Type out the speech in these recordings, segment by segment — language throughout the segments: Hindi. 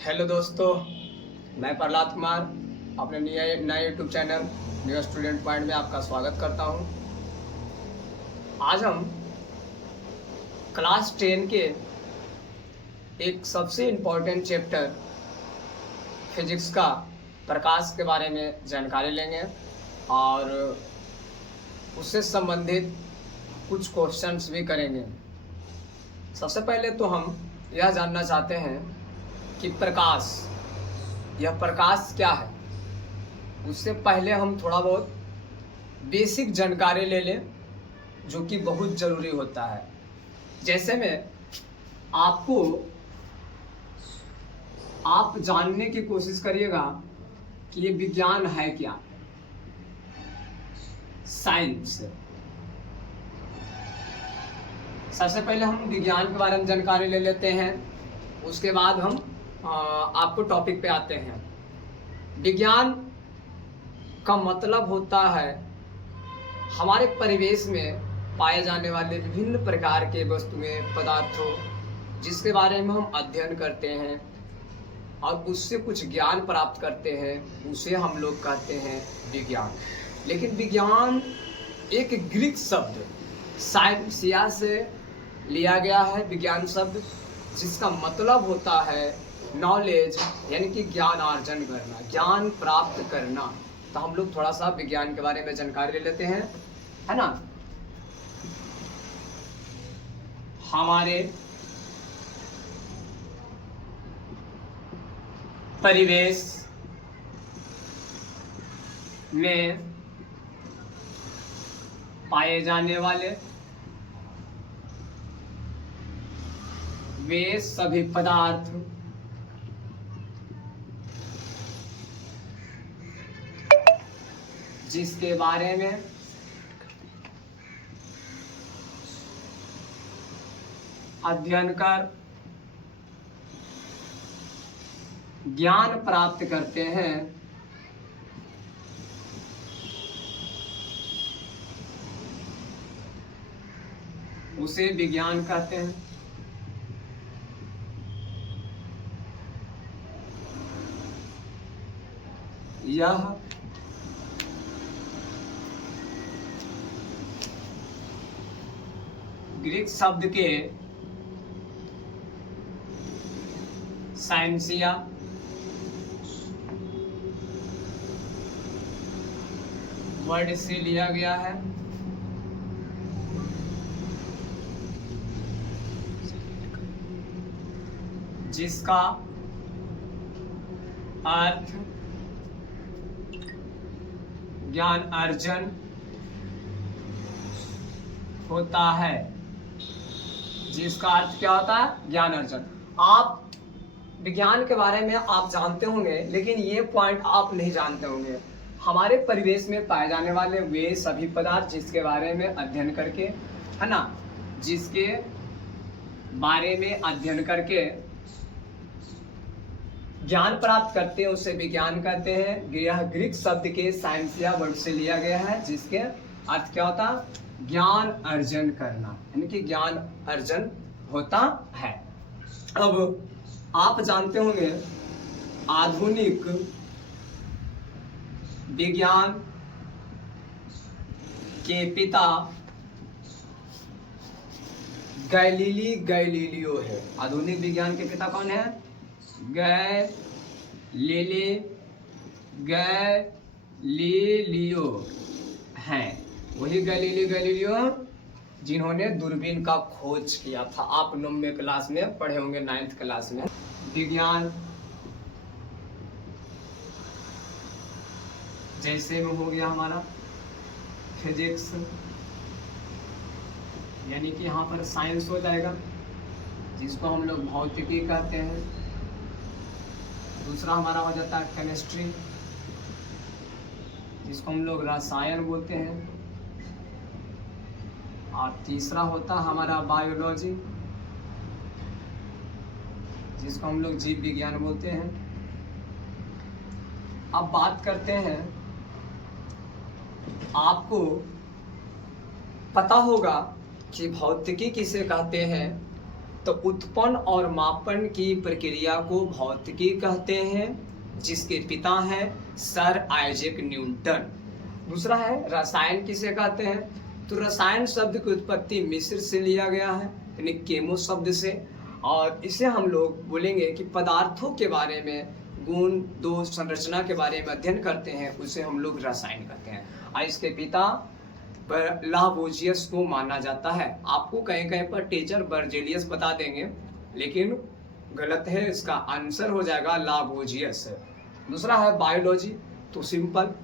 हेलो दोस्तों, मैं प्रहलाद कुमार अपने नए YouTube channel new student point में आपका स्वागत करता हूं। आज हम क्लास 10 के एक सबसे इम्पोर्टेंट चैप्टर फिजिक्स का प्रकाश के बारे में जानकारी लेंगे और उससे संबंधित कुछ क्वेश्चंस भी करेंगे। सबसे पहले तो हम यह जानना चाहते हैं कि यह प्रकाश क्या है। उससे पहले हम थोड़ा बहुत बेसिक जानकारी ले लें जो कि बहुत ज़रूरी होता है। जैसे में आप जानने की कोशिश करिएगा कि ये विज्ञान है क्या, साइंस। सबसे पहले हम विज्ञान के बारे में जानकारी ले लेते हैं, उसके बाद हम आपको टॉपिक पे आते हैं। विज्ञान का मतलब होता है हमारे परिवेश में पाए जाने वाले विभिन्न प्रकार के वस्तुएं, पदार्थों जिसके बारे में हम अध्ययन करते हैं और उससे कुछ ज्ञान प्राप्त करते हैं, उसे हम लोग कहते हैं विज्ञान। लेकिन विज्ञान एक ग्रीक शब्द साइंसिया से लिया गया है, विज्ञान शब्द, जिसका मतलब होता है नॉलेज, यानी कि ज्ञान अर्जन करना, ज्ञान प्राप्त करना। तो हम लोग थोड़ा सा विज्ञान के बारे में जानकारी ले लेते हैं, है ना। हमारे परिवेश में पाए जाने वाले वे सभी पदार्थ जिसके बारे में अध्ययन कर ज्ञान प्राप्त करते हैं, उसे विज्ञान कहते हैं। यह ग्रीक शब्द के साइंसिया वर्ड से लिया गया है, जिसका अर्थ ज्ञान अर्जन होता है। जिसका अर्थ क्या होता है? ज्ञान अर्जन। आप विज्ञान के बारे में आप जानते होंगे, लेकिन ये पॉइंट आप नहीं जानते होंगे। हमारे परिवेश में पाए जाने वाले वे सभी पदार्थ जिसके बारे में अध्ययन करके, है ना, जिसके बारे में अध्ययन करके ज्ञान प्राप्त करते हैं, उसे विज्ञान कहते हैं। यह ग्रीक शब्द के साइंसिया वर्ड से लिया गया है, जिसके अर्थ क्या होता है? ज्ञान अर्जन करना, यानी कि ज्ञान अर्जन होता है। अब आप जानते होंगे आधुनिक विज्ञान के पिता गैलीलियो है। आधुनिक विज्ञान के पिता कौन है? गैलीलियो हैं। वही गैलीलियो जिन्होंने दूरबीन का खोज किया था। आप 9वीं क्लास में पढ़े होंगे, 9th क्लास में। विज्ञान जैसे में हो गया हमारा फिजिक्स, यानी कि यहाँ पर साइंस हो जाएगा, जिसको हम लोग भौतिकी कहते हैं। दूसरा हमारा हो जाता है केमिस्ट्री, जिसको हम लोग रसायन बोलते हैं। और तीसरा होता है हमारा बायोलॉजी, जिसको हम लोग जीव विज्ञान बोलते हैं। अब बात करते हैं, आपको पता होगा कि भौतिकी किसे कहते हैं। तो तो उत्पन्न और मापन की प्रक्रिया को भौतिकी कहते हैं, जिसके पिता हैं सर आइजैक न्यूटन। दूसरा है रसायन किसे कहते हैं, तो रसायन शब्द की उत्पत्ति मिस्र से लिया गया है, यानी केमो शब्द से, और इसे हम लोग बोलेंगे कि पदार्थों के बारे में, गुण दोष संरचना के बारे में अध्ययन करते हैं, उसे हम लोग रसायन कहते हैं। और इसके पिता पर लावोजियस को माना जाता है। आपको कहीं कहीं पर टीचर बर्जेलियस बता देंगे, लेकिन गलत है, इसका आंसर हो जाएगा लावोजियस। दूसरा है बायोलॉजी, तो सिंपल,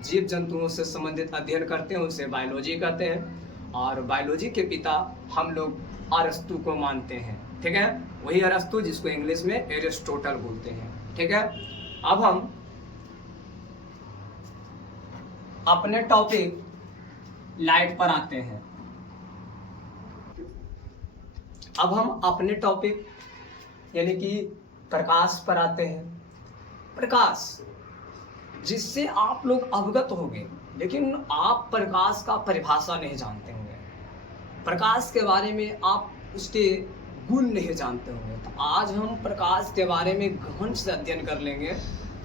जीव जंतुओं से संबंधित अध्ययन करते हैं उसे बायोलॉजी कहते हैं। और बायोलॉजी के पिता हम लोग अरस्तु को मानते हैं, ठीक है, वही अरस्तु जिसको इंग्लिश में एरिस्टोटल बोलते हैं, ठीक है। अब हम अपने टॉपिक लाइट पर आते हैं। अब हम अपने टॉपिक यानी कि प्रकाश पर आते हैं। प्रकाश जिससे आप लोग अवगत होंगे, लेकिन आप प्रकाश का परिभाषा नहीं जानते होंगे, प्रकाश के बारे में आप उसके गुण नहीं जानते होंगे। तो आज हम प्रकाश के बारे में गहन से अध्ययन कर लेंगे,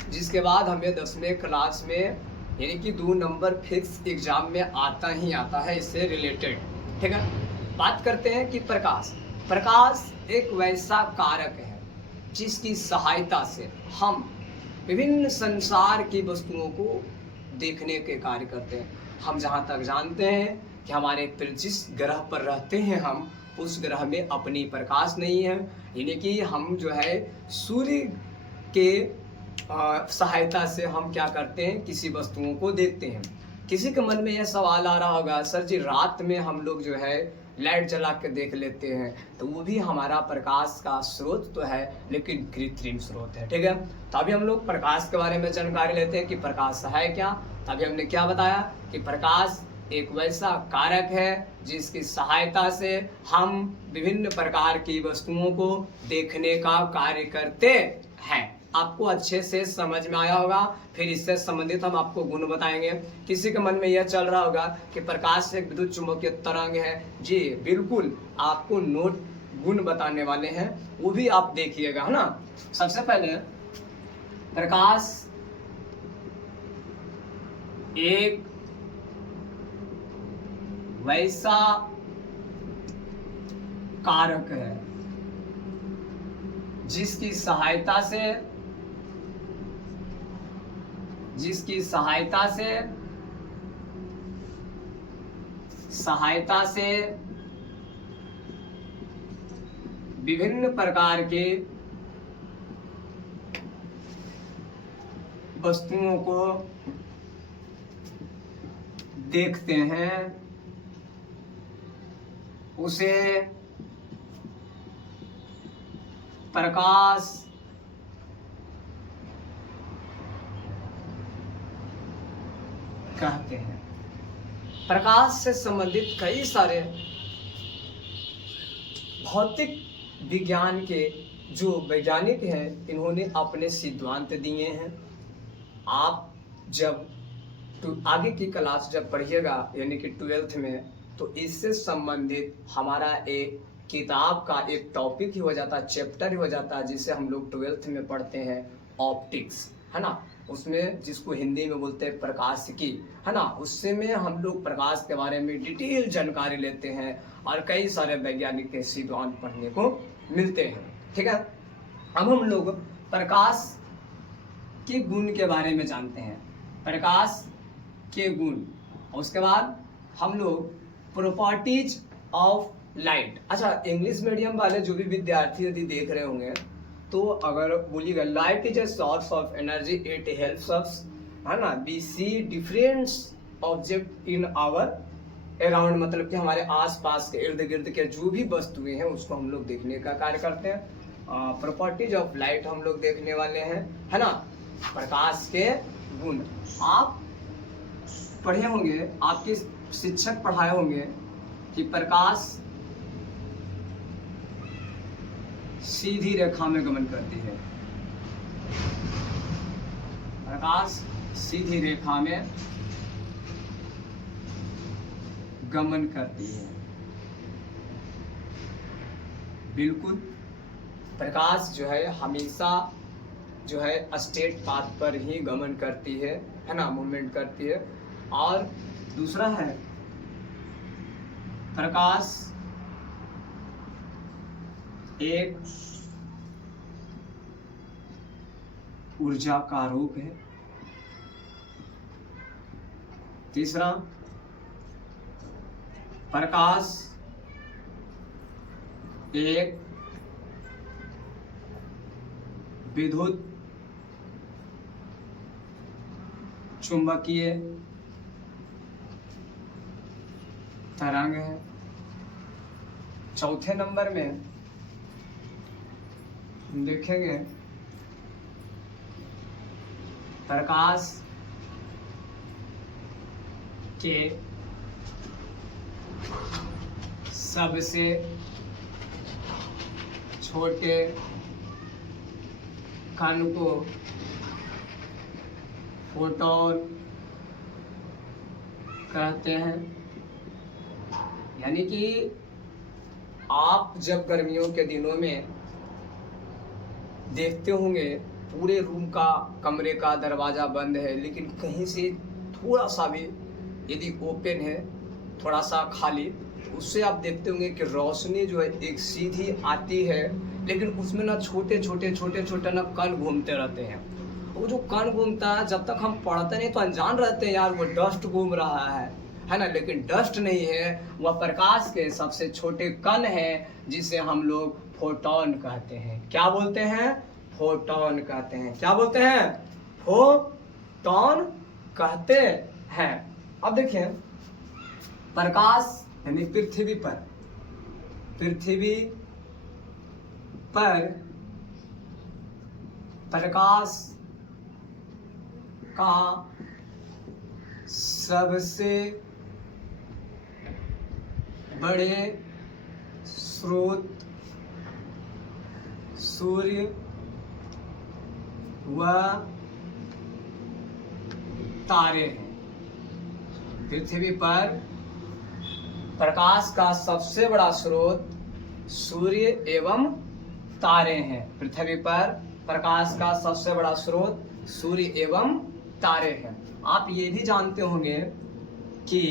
जिसके बाद हमें 10वीं क्लास में यानी कि 2 नंबर फिक्स एग्जाम में आता ही आता है इससे रिलेटेड, ठीक है। बात करते हैं कि प्रकाश एक वैसा कारक है जिसकी सहायता से हम विभिन्न संसार की वस्तुओं को देखने के कार्य करते हैं। हम जहाँ तक जानते हैं कि हमारे जिस ग्रह पर रहते हैं हम, उस ग्रह में अपनी प्रकाश नहीं है, यानी कि हम जो है सूर्य के सहायता से हम क्या करते हैं, किसी वस्तुओं को देखते हैं। किसी के मन में यह सवाल आ रहा होगा, सर जी रात में हम लोग जो है लाइट जला के देख लेते हैं, तो वो भी हमारा प्रकाश का स्रोत तो है, लेकिन कृत्रिम स्रोत है, ठीक है। तो अभी हम लोग प्रकाश के बारे में जानकारी लेते हैं कि प्रकाश है क्या। तो अभी हमने क्या बताया कि प्रकाश एक वैसा कारक है जिसकी सहायता से हम विभिन्न प्रकार की वस्तुओं को देखने का कार्य करते हैं। आपको अच्छे से समझ में आया होगा। फिर इससे संबंधित हम आपको गुण बताएंगे। किसी के मन में यह चल रहा होगा कि प्रकाश एक विद्युत चुंबकीय तरंग है, जी बिल्कुल, आपको नोट गुण बताने वाले हैं, वो भी आप देखिएगा, है ना। सबसे पहले प्रकाश एक वैसा कारक है जिसकी सहायता से विभिन्न प्रकार के वस्तुओं को देखते हैं, उसे प्रकाश कहते हैं। प्रकाश से संबंधित कई सारे भौतिक विज्ञान के जो वैज्ञानिक हैं, इन्होंने अपने सिद्धांत दिए हैं। आप जब आगे की क्लास जब पढ़िएगा, यानी कि 12th में, तो इससे संबंधित हमारा एक किताब का एक टॉपिक ही हो जाता है, चैप्टर ही हो जाता है, जिसे हम लोग 12th में पढ़ते हैं, ऑप्टिक्स, है ना। उसमें जिसको हिंदी में बोलते हैं प्रकाशिकी, है ना, उससे में हम लोग प्रकाश के बारे में डिटेल जानकारी लेते हैं और कई सारे वैज्ञानिक के सिद्धांत पढ़ने को मिलते हैं, ठीक है। अब हम लोग प्रकाश के गुण के बारे में जानते हैं, प्रकाश के गुण। उसके बाद हम लोग प्रॉपर्टीज ऑफ लाइट। अच्छा, इंग्लिश मीडियम वाले जो भी विद्यार्थी यदि देख रहे होंगे, तो अगर बोलिएगा light is a source of energy, it helps us, है ना, we see different object in our around, मतलब कि हमारे आसपास के इर्द गिर्द के जो भी वस्तुएं हैं उसको हम लोग देखने का कार्य करते हैं। प्रॉपर्टीज ऑफ लाइट हम लोग देखने वाले हैं, है ना, प्रकाश के गुण। आप पढ़े होंगे, आपके शिक्षक पढ़ाए होंगे कि प्रकाश सीधी रेखा में गमन करती है, प्रकाश सीधी रेखा में गमन करती है, बिल्कुल प्रकाश जो है हमेशा जो है स्ट्रेट पाथ पर ही गमन करती है ना, मूवमेंट करती है। और दूसरा है प्रकाश एक ऊर्जा का रूप है। तीसरा, प्रकाश एक विद्युत चुंबकीय तरंग है। चौथे नंबर में हम देखेंगे प्रकाश के सबसे छोटे कण को फोटोन कहते हैं। यानी कि आप जब गर्मियों के दिनों में देखते होंगे पूरे रूम का, कमरे का दरवाजा बंद है, लेकिन कहीं से थोड़ा सा भी यदि ओपन है, थोड़ा सा खाली, तो उससे आप देखते होंगे कि रोशनी जो है एक सीधी आती है, लेकिन उसमें ना छोटे छोटे ना कण घूमते रहते हैं। वो जो कण घूमता है, जब तक हम पढ़ते नहीं तो अनजान रहते हैं यार वो डस्ट घूम रहा है ना, लेकिन डस्ट नहीं है, वह प्रकाश के सबसे छोटे कण है जिसे हम लोग फोटोन कहते हैं। क्या बोलते हैं? फोटोन कहते हैं। क्या बोलते हैं? फोटोन कहते हैं। अब देखिए प्रकाश यानी पृथ्वी पर प्रकाश का सबसे बड़े स्रोत सूर्य व तारे हैं। पृथ्वी पर प्रकाश का सबसे बड़ा स्रोत सूर्य एवं तारे हैं। पृथ्वी पर प्रकाश का सबसे बड़ा स्रोत सूर्य एवं तारे हैं। आप ये भी जानते होंगे कि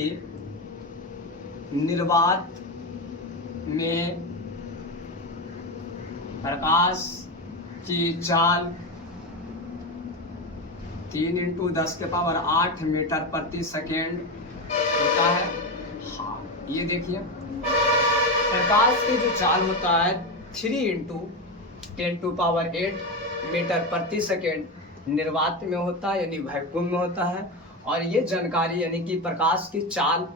निर्वात में प्रकाश की चाल 3 × 10⁸ मीटर प्रति सेकेंड होता है। हाँ, ये देखिए प्रकाश की जो चाल होता है 3 × 10⁸ मीटर प्रति सेकेंड निर्वात में होता है, यानी वैक्यूम में होता है। और ये जानकारी यानी कि प्रकाश की चाल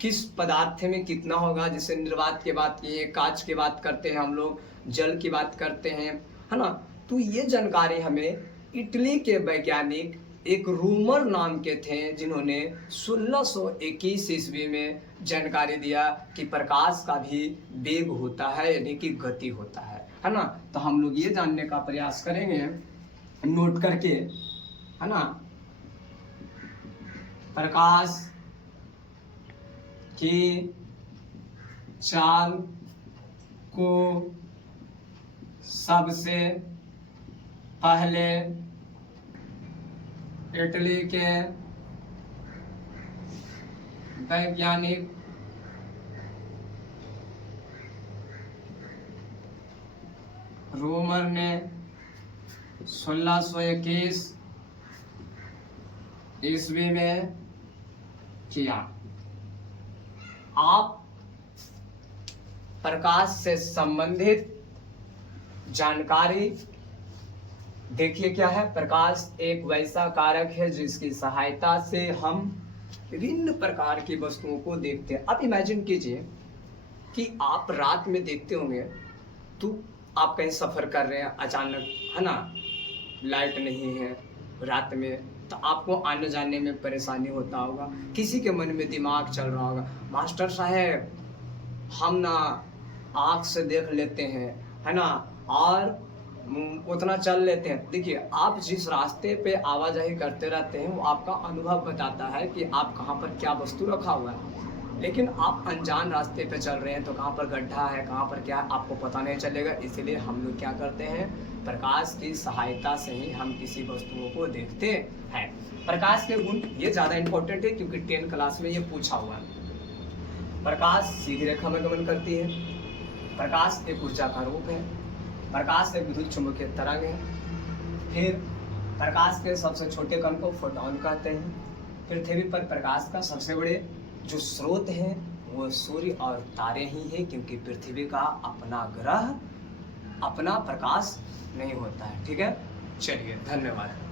किस पदार्थ में कितना होगा, जैसे निर्वात की बात की, कांच की बात करते हैं हम लोग, जल की बात करते हैं, है ना। तो ये जानकारी हमें इटली के वैज्ञानिक एक रूमर नाम के थे, जिन्होंने 1621 ईस्वी में जानकारी दिया कि प्रकाश का भी वेग होता है, यानी कि गति होता है ना। तो हम लोग ये जानने का प्रयास करेंगे नोट करके, है ना। प्रकाश की चाल को सबसे पहले इटली के वैज्ञानिक रोमर ने 1621 ईस्वी में किया। आप प्रकाश से संबंधित जानकारी देखिए क्या है। प्रकाश एक वैसा कारक है जिसकी सहायता से हम विभिन्न प्रकार की वस्तुओं को देखते हैं। अब इमेजिन कीजिए कि आप रात में देखते होंगे, तो आप कहीं सफर कर रहे हैं, अचानक, है ना, लाइट नहीं है रात में, तो आपको आने जाने में परेशानी होता होगा। किसी के मन में दिमाग चल रहा होगा, मास्टर साहब हम ना आँख से देख लेते हैं, है ना, और उतना चल लेते हैं। देखिए आप जिस रास्ते पे आवाजाही करते रहते हैं वो आपका अनुभव बताता है कि आप कहाँ पर क्या वस्तु रखा हुआ है। लेकिन आप अनजान रास्ते पे चल रहे हैं तो कहाँ पर गड्ढा है, कहाँ पर क्या है, आपको पता नहीं चलेगा। इसीलिए हम लोग क्या करते हैं, प्रकाश की सहायता से ही हम किसी वस्तुओं को देखते हैं। प्रकाश के गुण ये ज़्यादा इंपॉर्टेंट है क्योंकि 10 क्लास में ये पूछा हुआ है। प्रकाश सीधी रेखा में गमन करती है, प्रकाश एक ऊर्जा का रूप है, प्रकाश एक विद्युत चुंबकीय तरंग है, फिर प्रकाश के सबसे छोटे कण को फोटॉन कहते हैं। पृथ्वी पर प्रकाश का सबसे बड़े जो स्रोत है वो सूर्य और तारे ही है, क्योंकि पृथ्वी का अपना ग्रह, अपना प्रकाश नहीं होता है। ठीक है, चलिए धन्यवाद।